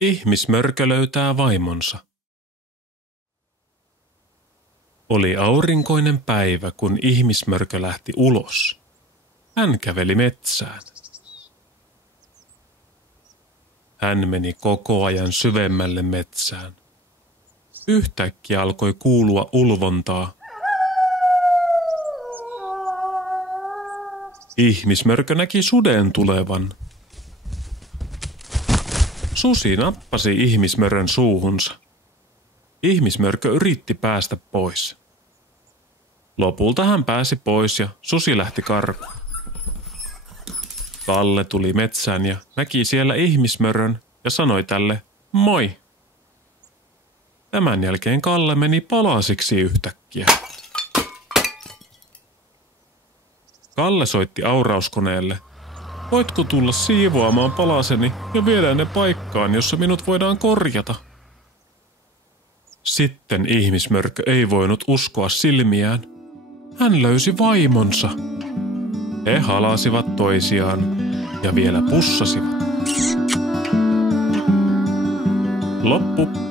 Ihmismörkö löytää vaimonsa. Oli aurinkoinen päivä, kun ihmismörkö lähti ulos. Hän käveli metsään. Hän meni koko ajan syvemmälle metsään. Yhtäkkiä alkoi kuulua ulvontaa. Ihmismörkö näki suden tulevan. Susi nappasi ihmismörön suuhunsa. Ihmismörkö yritti päästä pois. Lopulta hän pääsi pois ja susi lähti karkuun. Kalle tuli metsään ja näki siellä ihmismörön ja sanoi tälle moi. Tämän jälkeen Kalle meni palasiksi yhtäkkiä. Kalle soitti aurauskoneelle. Voitko tulla siivoamaan palaseni ja viedä ne paikkaan, jossa minut voidaan korjata? Sitten ihmismörkö ei voinut uskoa silmiään. Hän löysi vaimonsa. He halasivat toisiaan ja vielä pussasivat. Loppu.